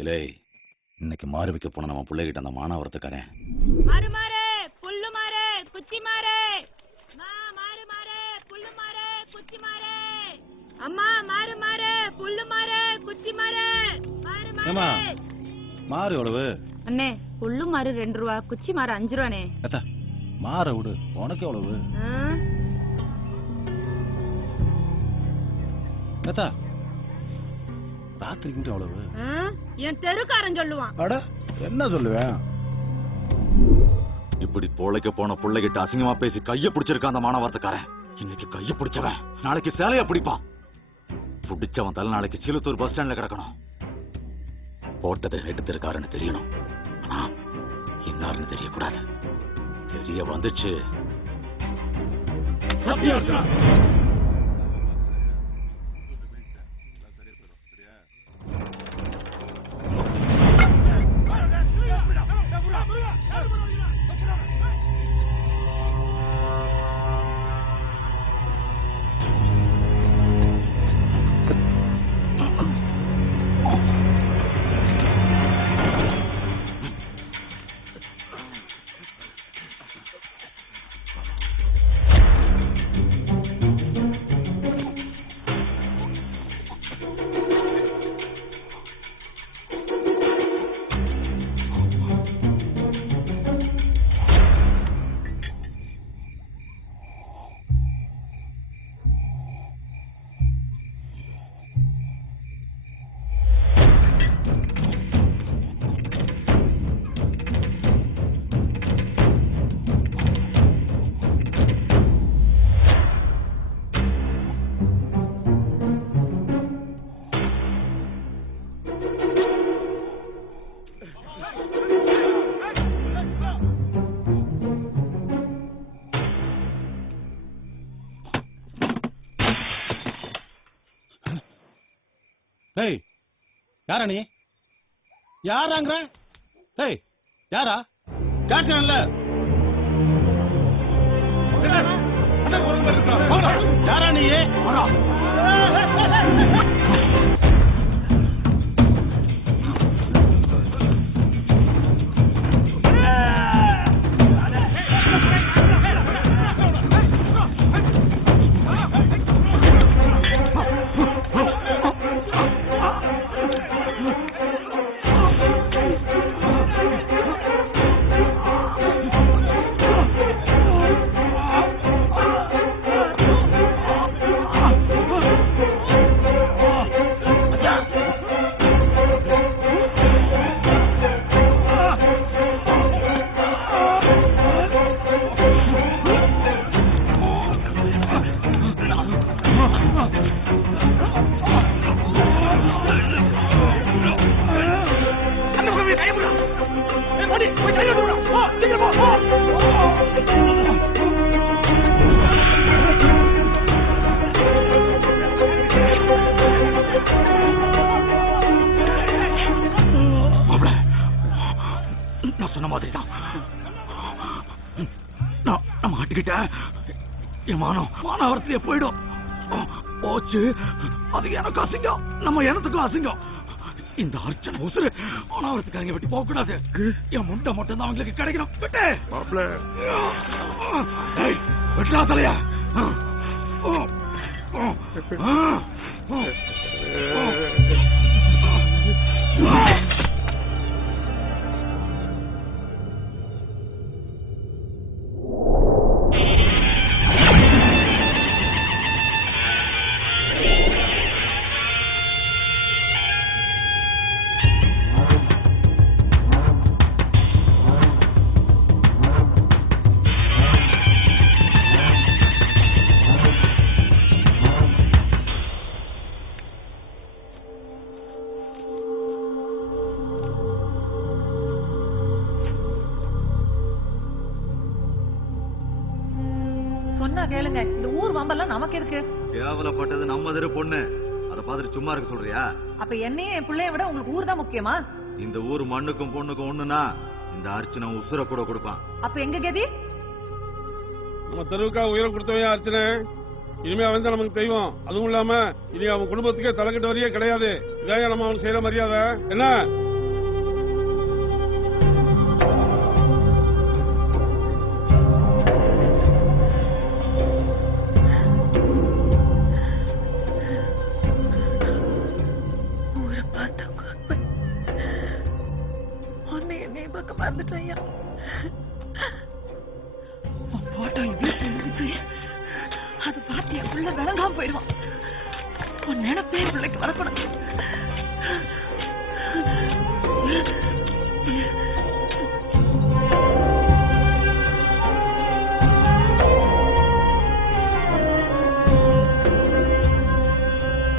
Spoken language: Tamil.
இல்லை, இன்னைக்கு மாறு வைக்க போன நம்ம பிள்ளைகிட்ட அந்த மானாவரத்துக்காரன் மாறு எவ்வளவு அண்ணே? புல்லு மாறு 2 ரூபா, குச்சி மாறு 5 ரூபானே. மாற விடு, உனக்கு எவ்வளவு? ராத்திரிக்கு எவ்வளவு? என் தெருக்காரன் சொல்லுவான். அட என்ன சொல்லுவேன்? இப்படி பொழைக்க போன பிள்ளைகிட்ட அசிங்கமா பேசி கைய பிடிச்சிருக்கான் அந்த மானவரத்துக்காரன். இன்னைக்கு கைய பிடிச்சவன் நாளைக்கு சேலைய பிடிப்பான். பிடிச்சவன் தலை நாளைக்கு சிலுத்தூர் பஸ் ஸ்டாண்ட்ல கிடக்கணும். போட்டதை எடுத்திருக்காருன்னு தெரியணும், ஆனா இன்னாருன்னு தெரியக்கூடாது. தெரிய வந்துச்சு யாரா நீ? யாராங்கிற? யாரா? கேட்கல. யாரா நீ? நான் சொன்ன மாதிரி தான். நான் மாட்டிக்கிட்டேன். என் மானாவரத்திலே போயிடும். போச்சு, அது எனக்கு அசிங்கம், நம்ம எனத்துக்கும் அசிங்கம். இந்த அர்ச்சனை உசுறு மானாவரத்துக்காரங்க விட்டு போக கூடாது. என் முண்டை மட்டும் தான் அவங்களுக்கு கிடைக்கணும். வெட்டா தலையா. கேளுங்க, இந்த ஊர் வம்பெல்லாம் நமக்கு இருக்கு. கேவலப்பட்டது நம்ம தெரு பொண்ணு, அதை பார்த்துட்டு சும்மா இருக்க சொல்றியா? அப்ப என்னையும் என் பிள்ளைய விட உங்களுக்கு ஊர் தான் முக்கியமா? இந்த ஊர் மண்ணுக்கும் பொண்ணுக்கும் ஒண்ணுனா இந்த அர்ச்சனை உசுர கூட கொடுப்பான். அப்ப எங்க கதி? நம்ம தெருவுக்காக உயிரை கொடுத்தவன் அர்ச்சனை. இனிமே அவன் தான் நமக்கு தெய்வம். அதுவும் இல்லாம இனி அவன் குடும்பத்துக்கே தலைக்கட்டு வரையே கிடையாது. இதான் நம்ம அவனுக்கு செய்யற மரியாதை. என்ன நினைப்பே பிள்ளைக்கு வரக்கூடாது.